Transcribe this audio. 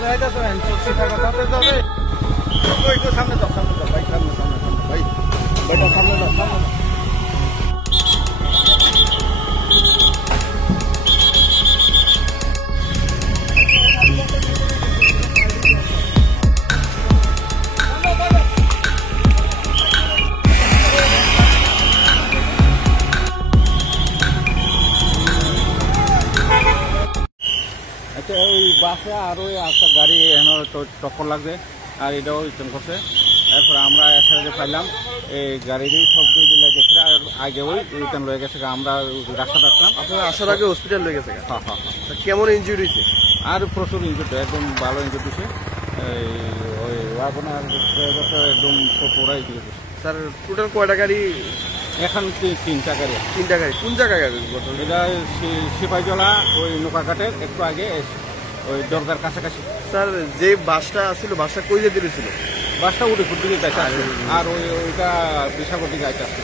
সামনে যাও ভাই, সামনে ভাই, ভাইটা সামনে যাও, সামনে। আচ্ছা, ওই বাসে আর ওই একটা গাড়ি এখানে টক্কর লাগছে, আর এটাও রিটার্ন করছে। এরপরে আমরা একসাথে পাইলাম এই গাড়িরই শব্দ দিলে গেছে, আর আগে ওই রিটার্ন লয়ে গেছে। আমরা রাস্তাটা আসলাম, আপনারা আসার আগে হসপিটাল লয়ে গেছে? হ্যাঁ হ্যাঁ। কেমন ইনজুরি হয়েছে? আর প্রচুর ইনজুরি, একদম ভালো ইনজুরি দিচ্ছে। ওই আপনার একদম পুরাই দিয়েছে। স্যার টোটাল কয়টা গাড়ি? এখন তিনটা গাড়ি। তিনটা গাড়ি? কোন জায়গায় গাড়ি? এটা সিপাহীজলা ওই নৌকাঘাটের একটু আগে, ওই দরগার কাছাকাছি। স্যার যে বাসটা ছিল, বাসটা কই যেতে ছিল? বাসটা উঠে দিকে যাইতে আসছে, আর ওইটা বিশাগর দিকে যাইতে আসছে।